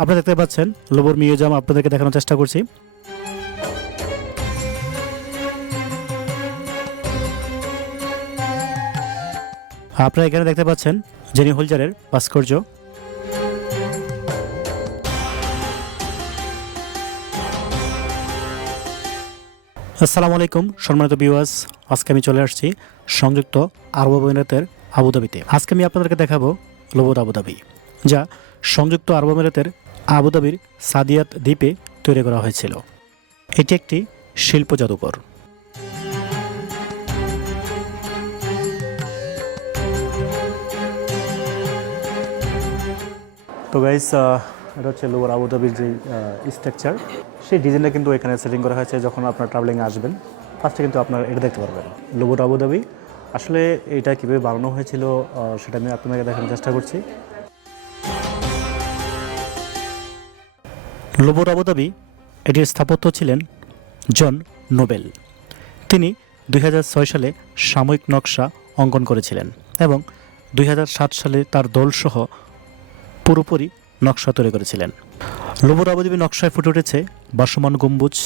আপনারা দেখতে পাচ্ছেন লোবর মিউজিয়াম আপনাদেরকে দেখানোর চেষ্টা করছি। আপনারা এখানে দেখতে পাচ্ছেন জেনি হোলজারের ভাস্কর্য। আসসালামু আলাইকুম সম্মানিত ভিউয়ার্স, আজকে আমি চলে আসছি সংযুক্ত আরব আমিরাতের আবুধাবিতে। আজকে আমি আপনাদেরকে দেখাবো লোবর আবুধাবি, যা সংযুক্ত আরব আমিরাতের আবুধাবির সাদিয়াত দ্বীপে তৈরি করা হয়েছিল। এটি একটি শিল্প জাদুঘর। তো গাইস, এটা হচ্ছে লোবর আবুধাবির যে স্ট্রাকচার, সেই ডিজাইনটা কিন্তু এখানে সেটিং করা হয়েছে। যখন আপনার ট্রাভেলিংয়ে আসবেন ফার্স্টে কিন্তু আপনার এটা দেখতে পারবেন লোবর আবুধাবি। আসলে এটা কীভাবে বানানো হয়েছিল সেটা আমি আপনাকে দেখানোর চেষ্টা করছি। লোবর আবুধাবি এটির স্থাপত্য ছিলেন জন নোবেল। তিনি 2006 সালে সাময়িক নকশা অঙ্কন করেছিলেন এবং 2007 সালে তার দলসহ পুরোপুরি নকশা তৈরি করেছিলেন। লোবর আবুধাবি নকশায় ফুটে উঠেছে ভাসমান গম্বুজ।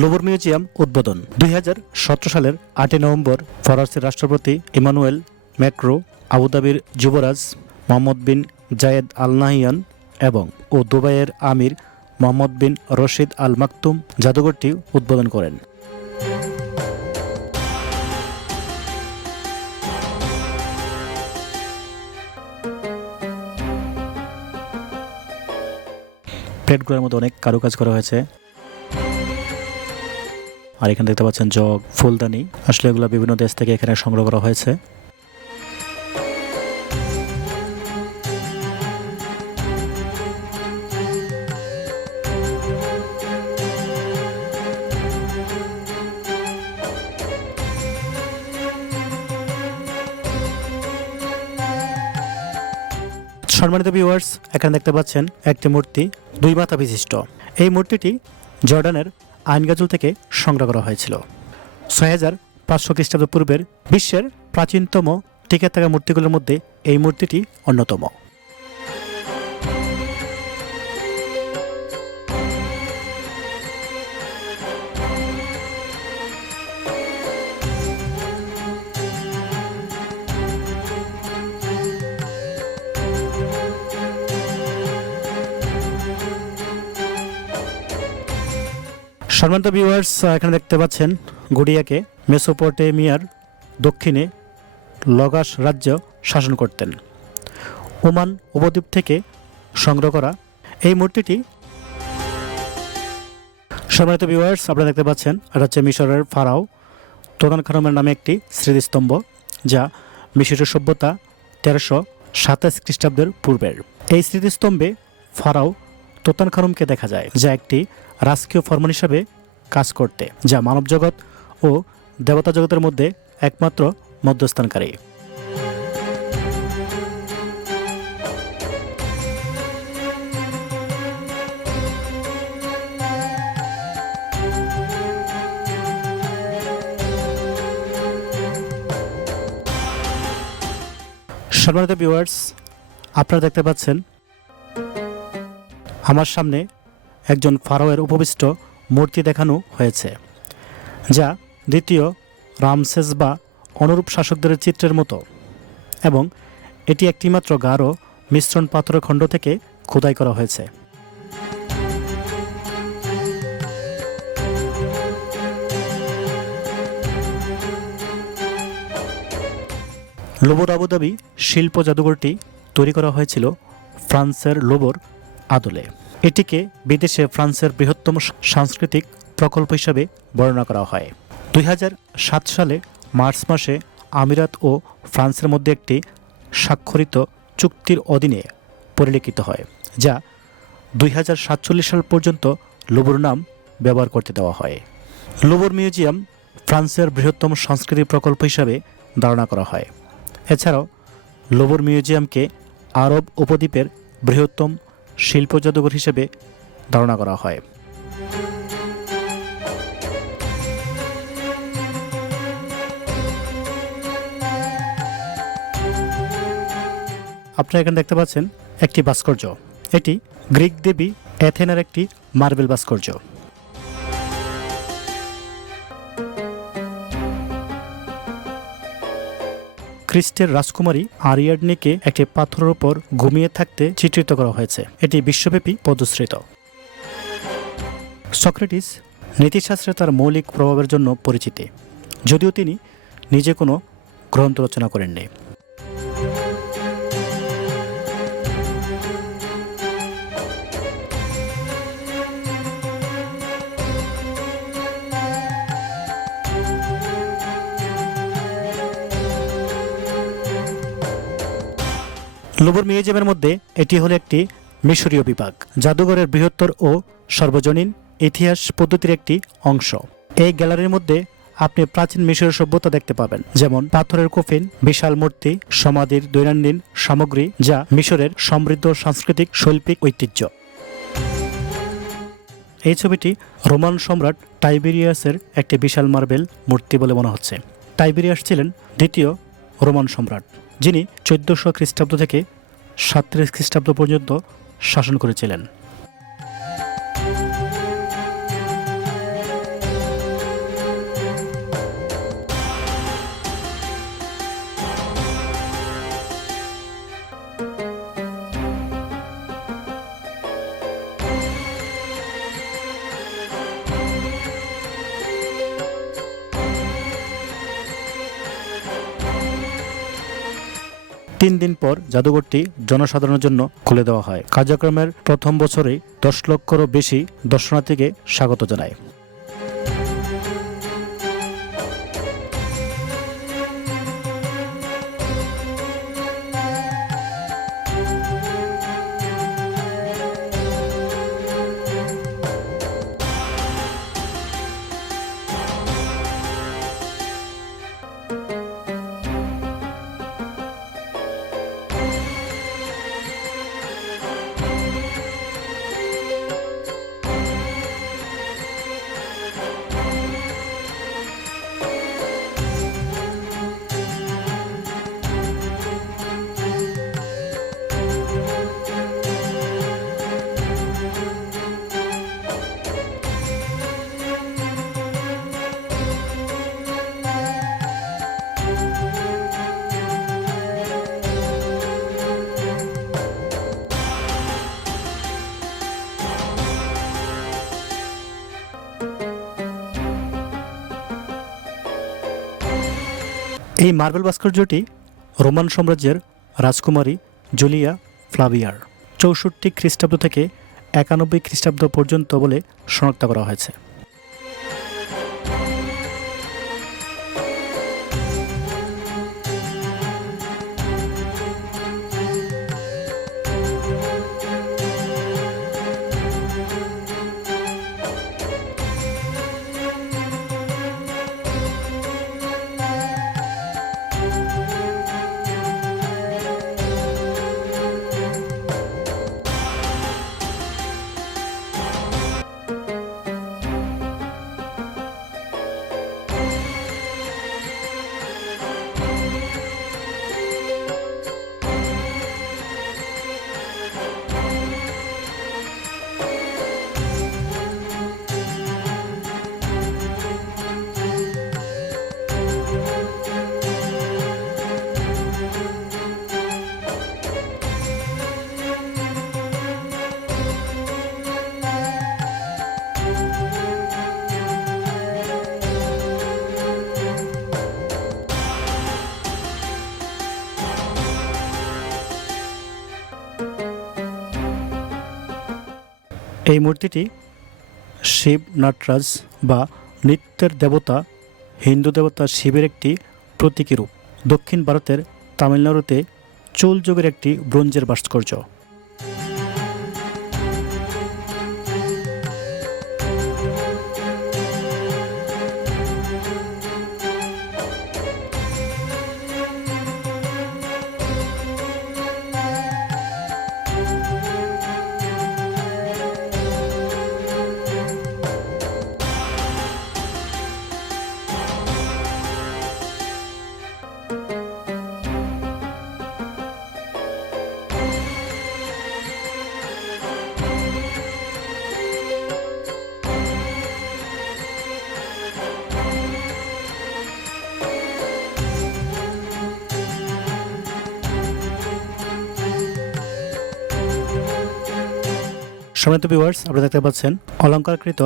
লোবর মিউজিয়াম উদ্বোধন 2017 সালের 8 নভেম্বর ফরাসির রাষ্ট্রপতি ইমানুয়েল ম্যাক্রো, আবুধাবির যুবরাজ মোহাম্মদ বিন জায়েদ আল নাহিয়ান এবং দুবাইয়ের আমির মোহাম্মদ বিন রশিদ আল মাকতুম জাদুঘরটি উদ্বোধন করেন। প্লেটগুলোর মধ্যে অনেক কারুকাজ করা হয়েছে। আর এখানে দেখতে পাচ্ছেন জগ, ফুলদানি। আসলে এগুলো বিভিন্ন দেশ থেকে এখানে সংগ্রহ করা হয়েছে। সম্মানিত ভিউয়ার্স, এখানে দেখতে পাচ্ছেন একটি মূর্তি 2 মাথা বিশিষ্ট। এই মূর্তিটি জর্ডানের আইনগাজুল থেকে সংগ্রহ করা হয়েছিল। 6500 খ্রিস্টাব্দ পূর্বের বিশ্বের প্রাচীনতম টিকে থাকা মূর্তিগুলোর মধ্যে এই মূর্তিটি অন্যতম। সম্মানিত ভিউয়ার্স, এখানে দেখতে পাচ্ছেন গুডিয়াকে মেসোপটেমিয়ার দক্ষিণে লগাস রাজ্য শাসন করতেন। ওমান উপদ্বীপ থেকে সংগ্রহ করা এই মূর্তিটি। সম্মানিত ভিউয়ার্স, আপনারা দেখতে পাচ্ছেন এটা হচ্ছে মিশরের ফারাও তুতানখামের নামে একটি স্মৃতিস্তম্ভ, যা মিশরের সভ্যতা 1327 খ্রিস্টাব্দের পূর্বের। এই স্মৃতিস্তম্ভে ফারাও তুতানখামেনকে দেখা যায়, যা একটি রাজকীয় ফরমান হিসাবে কাজ করতে, যা মানব জগৎ ও দেবতা জগতের মধ্যে একমাত্র মধ্যস্থানকারী। সম্মানিত ভিউয়ার্স, আপনারা দেখতে পাচ্ছেন আমার সামনে একজন ফারাওয়ের উপবিষ্ট মূর্তি দেখানো হয়েছে, যা দ্বিতীয় রামসেস বা অনুরূপ শাসকদের চিত্রের মতো, এবং এটি একটিমাত্র গাঢ় মিশ্রণ পাথরের খণ্ড থেকে খোদাই করা হয়েছে। লোবর আবুধাবি শিল্প জাদুঘরটি তৈরি করা হয়েছিল ফ্রান্সের লোবর আদলে। এটিকে বিদেশে ফ্রান্সের বৃহত্তম সাংস্কৃতিক প্রকল্প হিসাবে বর্ণনা করা হয়। 2007 সালে মার্চ মাসে আমিরাত ও ফ্রান্সের মধ্যে একটি স্বাক্ষরিত চুক্তির অধীনে পরিলিখিত হয়, যা 2047 সাল পর্যন্ত লোবর নাম ব্যবহার করতে দেওয়া হয়। লোবর মিউজিয়াম ফ্রান্সের বৃহত্তম সাংস্কৃতিক প্রকল্প হিসাবে ধারণা করা হয়। এছাড়াও লোবর মিউজিয়ামকে আরব উপদ্বীপের বৃহত্তম শিল্প জাদুঘর হিসেবে ধারণা করা হয়। আপনারা এখানে দেখতে পাচ্ছেন একটি ভাস্কর্য। এটি গ্রিক দেবী অ্যাথেনার একটি মার্বেল ভাস্কর্য। খ্রিস্টের রাজকুমারী আরিয়াডনেকে একটি পাথরের উপর ঘুমিয়ে থাকতে চিত্রিত করা হয়েছে। এটি বিশ্বব্যাপী পদশ্রিত। সক্রেটিস নীতিশাস্ত্রে তার মৌলিক প্রভাবের জন্য পরিচিত, যদিও তিনি নিজে কোনো গ্রন্থ রচনা করেননি। লোবর মিউজিয়ামের মধ্যে এটি হলো একটি মিশরীয় বিভাগ, জাদুঘরের বৃহত্তর ও সর্বজনীন ইতিহাস পদ্ধতির একটি অংশ। এই গ্যালারির মধ্যে আপনি প্রাচীন মিশরীয় সভ্যতা দেখতে পাবেন, যেমন পাথরের কফিন, বিশাল মূর্তি, সমাধির দৈনন্দিন সামগ্রী, যা মিশরের সমৃদ্ধ সাংস্কৃতিক শৈল্পিক ঐতিহ্য। এই ছবিটি রোমান সম্রাট টাইবেরিয়াসের একটি বিশাল মার্বেল মূর্তি বলে মনে হচ্ছে। টাইবেরিয়াস ছিলেন দ্বিতীয় রোমান সম্রাট, যিনি 1400 খ্রিস্টাব্দ থেকে 37 খ্রিস্টাব্দ পর্যন্ত শাসন করেছিলেন। তিন দিন পর জাদুঘরটি জনসাধারণের জন্য খুলে দেওয়া হয়। কার্যক্রমের প্রথম বছরেই 10 লক্ষেরও বেশি দর্শনার্থীকে স্বাগত জানায়। এই মার্বেল ভাস্কর্যটি রোমান সাম্রাজ্যের রাজকুমারী জুলিয়া ফ্লাভিয়ার 64 খ্রিস্টাব্দ থেকে 91 খ্রিস্টাব্দ পর্যন্ত বলে শনাক্ত করা হয়েছে। এই মূর্তিটি শিব নটরাজ বা নৃত্যের দেবতা হিন্দু দেবতা শিবের একটি প্রতীকী রূপ। দক্ষিণ ভারতের তামিলনাড়ুতে চোল যুগের একটি ব্রোঞ্জের ভাস্কর্য। সম্মানিত ভিউয়ার্স, আপনারা দেখতে পাচ্ছেন অলঙ্কারকৃত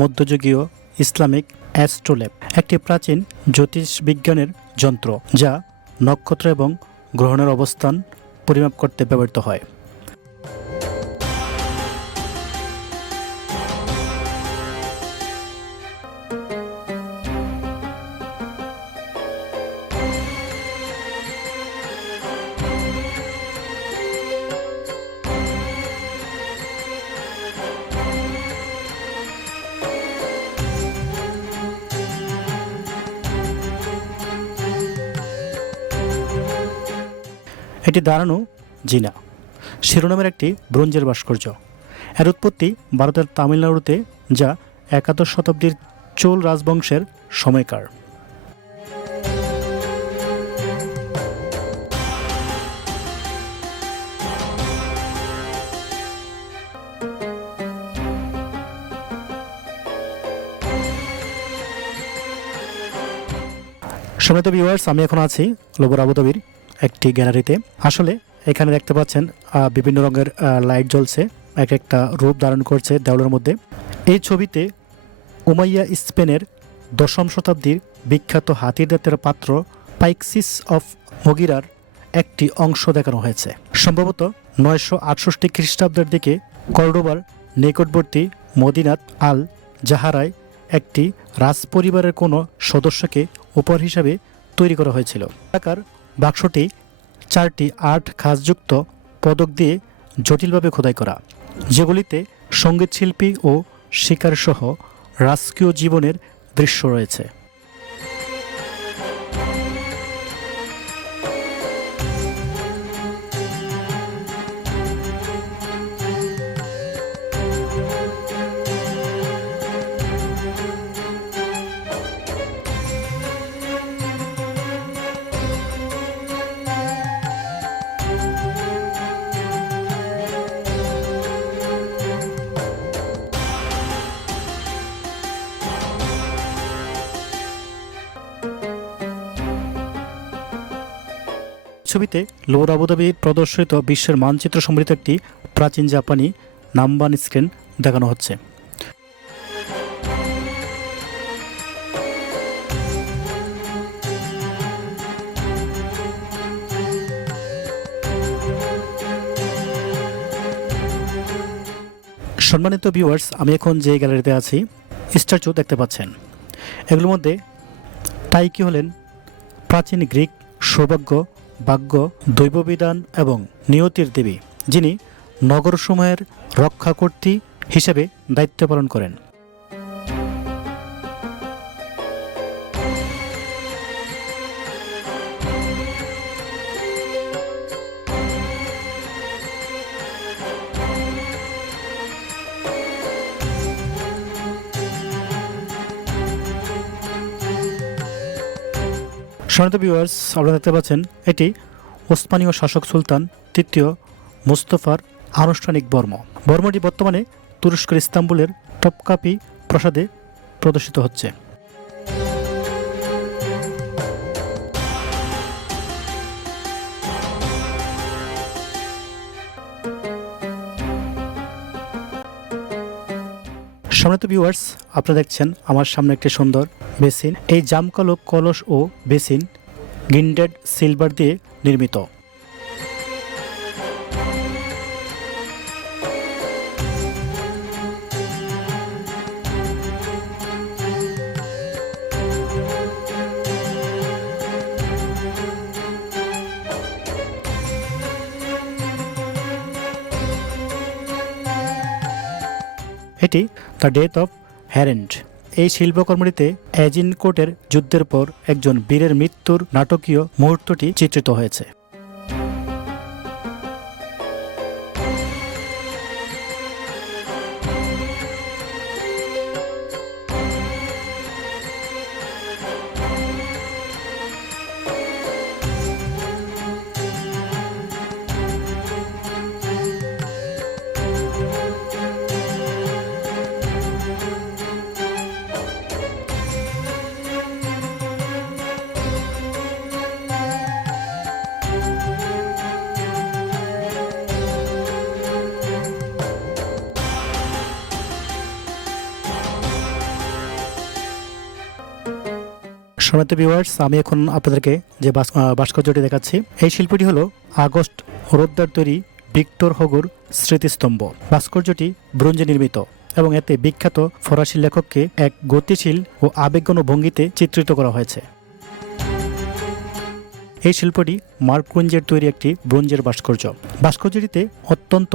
মধ্যযুগীয় ইসলামিক অ্যাস্ট্রোল্যাব, একটি প্রাচীন জ্যোতিষবিজ্ঞানের যন্ত্র যা নক্ষত্র এবং গ্রহণের অবস্থান পরিমাপ করতে ব্যবহৃত হয়। এটি দাঁড়ানো জিনা শিরোনামের একটি ব্রোঞ্জের ভাস্কর্য। এর উৎপত্তি ভারতের তামিলনাড়ুতে, যা একাদশ শতাব্দীর চোল রাজবংশের সময়কার। সম্মানিত ভিউয়ার্স, আমি এখন আছি লোবর আবুধাবির একটি গ্যালারিতে। আসলে এখানে দেখতে পাচ্ছেন বিভিন্ন রঙের লাইট জ্বলছে, এক একটা রূপ ধারণ করছে দেওয়ালের মধ্যে। এই ছবিতে উমাইয়া স্পেনের দশম শতাব্দীর বিখ্যাত হাতির দাঁতের পাত্র পাইক্সিস অফ মগিরার একটি অংশ দেখানো হয়েছে। সম্ভবত 968 খ্রিস্টাব্দের দিকে কর্ডোবার নিকটবর্তী মদিনাত আল জাহারায় একটি রাজপরিবারের কোনো সদস্যকে উপহার হিসাবে তৈরি করা হয়েছিল। টাকার বাক্সটি 4টি 8 খাঁজযুক্ত পদক দিয়ে জটিলভাবে খোদাই করা, যেগুলিতে সঙ্গীতশিল্পী ও শিকারসহ রাজকীয় জীবনের দৃশ্য রয়েছে। ছবিতে লোবর আবুধাবি প্রদর্শিত বিশ্বের মানচিত্র সমৃদ্ধ একটি প্রাচীন জাপানি নাম্বান স্ক্রিন দেখানো হচ্ছে। সম্মানিত ভিউয়ার্স, আমি এখন যে গ্যালারিতে আছি, স্ট্যাচু দেখতে পাচ্ছেন। এগুলোর মধ্যে টাইকি হলেন প্রাচীন গ্রিক সৌভাগ্য, ভাগ্য, দৈববিধান এবং নিয়তির দেবী, যিনি নগরসমূহের রক্ষাকর্ত্রী হিসেবে দায়িত্ব পালন করেন। সম্মানিত ভিউয়ার্স, আপনারা দেখতে পাচ্ছেন এটি ওসমানীয় শাসক সুলতান তৃতীয় মুস্তফার আনুষ্ঠানিক বর্ম। বর্মটি বর্তমানে তুরস্কের ইস্তাম্বুলের টপকাপি প্রাসাদে প্রদর্শিত হচ্ছে। সম্মানিত ভিউয়ার্স, আপনারা দেখছেন আমার সামনে একটি সুন্দর বেসিন। এই জামকালো কলস ও বেসিন গিন্ডেড সিলভার দিয়ে নির্মিত। এটি দ্য ডেথ অফ হ্যারেন্ড। এই শিল্পকর্মটিতে এজিনকোটের যুদ্ধের পর একজন বীরের মৃত্যুর নাটকীয় মুহূর্তটি চিত্রিত হয়েছে। সম্মানিত ভিউয়ার্স, আমি এখন আপনাদেরকে যে ভাস্কর্যটি দেখাচ্ছি, এই শিল্পটি হলো আগস্ট রোদ্দার তৈরি ভিক্টর হুগোর স্মৃতিস্তম্ভ। ভাস্কর্যটি ব্রোঞ্জে নির্মিত এবং এতে বিখ্যাত ফরাসি লেখককে এক গতিশীল ও আবেগঘন ভঙ্গিতে চিত্রিত করা হয়েছে। এই শিল্পটি মার্কুঞ্জের তৈরি একটি ব্রোঞ্জের ভাস্কর্য। ভাস্কর্যটিতে অত্যন্ত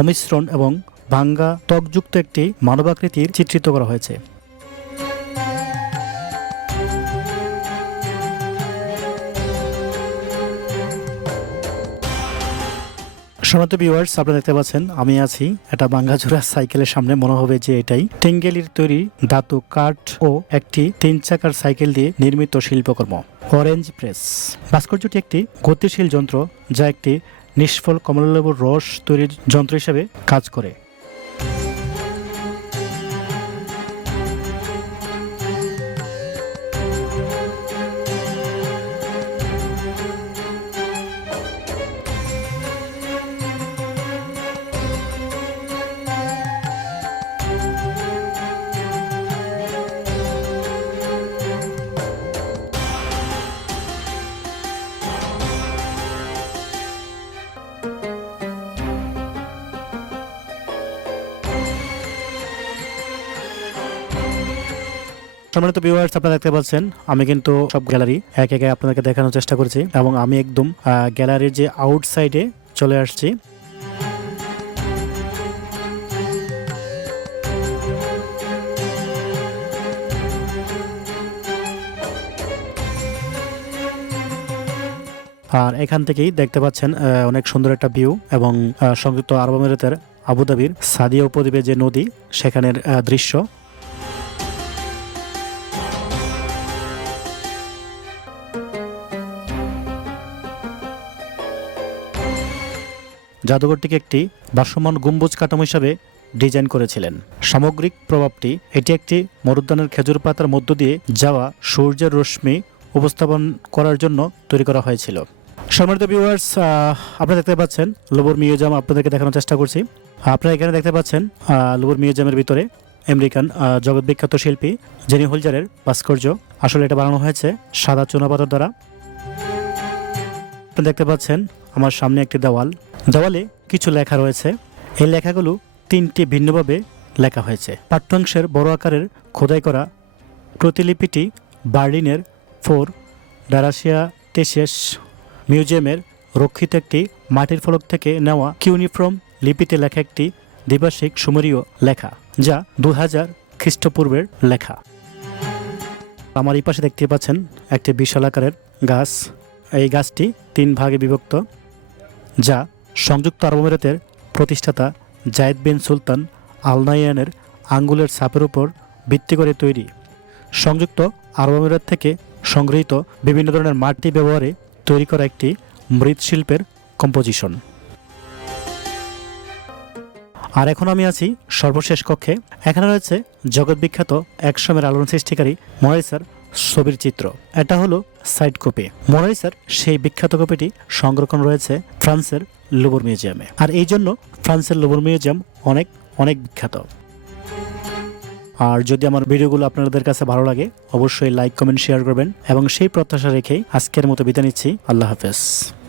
অমিশ্রণ এবং ভাঙ্গা ত্বকযুক্ত একটি মানবাকৃতির চিত্রিত করা হয়েছে। সম্মানিত ভিউয়ার্স, আপনারা দেখতে পাচ্ছেন আমি আছি একটা ভাঙ্গাচোরা সাইকেলের সামনে। মনে হবে যে এটাই টেঙ্গেলির তৈরি ধাতু, কাঠ ও একটি 3 চাকার সাইকেল দিয়ে নির্মিত শিল্পকর্ম অরেঞ্জ প্রেস। ভাস্কর্যটি একটি গতিশীল যন্ত্র যা একটি নিষ্ফল কমলালেবুর রস তৈরির যন্ত্র হিসেবে কাজ করে। সম্মানিত ভিউয়ার্স, আপনারা দেখতে পাচ্ছেন আমি কিন্তু সব গ্যালারি এক একে আপনাদেরকে দেখানোর চেষ্টা করেছি এবং আমি একদম গ্যালারির যে আউটসাইডে চলে আসছি। আর এখান থেকেই দেখতে পাচ্ছেন অনেক সুন্দর একটা ভিউ এবং সংযুক্ত আরব আমিরাতের আবুধাবির সাদিয়া উপদ্বীপে যে নদী সেখানের দৃশ্য। জাদুঘরটিকে একটি ভাসমান গম্বুজ কাঠামো হিসাবে ডিজাইন করেছিলেন। সামগ্রিক প্রভাবটি এটি একটি মরুদ্যানের খেজুর পাতার মধ্য দিয়ে যাওয়া সূর্যের রশ্মি উপস্থাপন করার জন্য তৈরি করা হয়েছিল। সম্মানিত ভিউয়ার্স, আপনারা দেখতে পাচ্ছেন লুভর মিউজিয়াম আপনাদেরকে দেখানোর চেষ্টা করছি। আপনারা এখানে দেখতে পাচ্ছেন লুভর মিউজিয়ামের ভিতরে আমেরিকান জগৎ বিখ্যাত শিল্পী জেনি হোলজারের ভাস্কর্য। আসলে এটা বানানো হয়েছে সাদা চুনাপাথর দ্বারা। আপনারা দেখতে পাচ্ছেন আমার সামনে একটি দেওয়ালে কিছু লেখা রয়েছে। এই লেখাগুলো 3টি ভিন্নভাবে লেখা হয়েছে। পাঠ্যাংশের বড় আকারের খোদাই করা প্রতিলিপিটি বার্লিনের 4 ডারাসিয়া টেসিয়াস মিউজিয়ামের রক্ষিত একটি মাটির ফলক থেকে নেওয়া কিউনিফর্ম লিপিতে লেখা একটি দ্বিভাষিক সুমেরীয় লেখা, যা 2000 খ্রিস্টপূর্বের লেখা। আমার এই পাশে দেখতে পাচ্ছেন একটি বিশাল আকারের গাছ। এই গাছটি 3 ভাগে বিভক্ত, যা সংযুক্ত আরব আমিরাতের প্রতিষ্ঠাতা জায়েদ বিন সুলতান আল নাহয়ানের আঙ্গুলের ছাপের উপর ভিত্তি করে তৈরি। সংযুক্ত আরব আমিরাত থেকে সংগৃহীত বিভিন্ন ধরনের মাটি ব্যবহারে তৈরি করা একটি মৃৎশিল্পের কম্পোজিশন। আর এখন আমি আছি সর্বশেষ কক্ষে। এখানে রয়েছে জগৎ বিখ্যাত একসময়ের আলোড়ন সৃষ্টিকারী মোনালিসার ছবির চিত্র। এটা হলো সাইড কপি। মোনালিসার সেই বিখ্যাত কপিটি সংরক্ষণ রয়েছে ফ্রান্সের লুভর মিউজিয়ামে। আর এই জন্য ফ্রান্সের লুভর মিউজিয়াম অনেক অনেক বিখ্যাত। আর যদি আমার ভিডিওগুলো আপনাদের কাছে ভালো লাগে অবশ্যই লাইক, কমেন্ট, শেয়ার করবেন এবং সেই প্রত্যাশা রেখেই আজকের মতো বিদায় নিচ্ছি। আল্লাহ হাফেজ।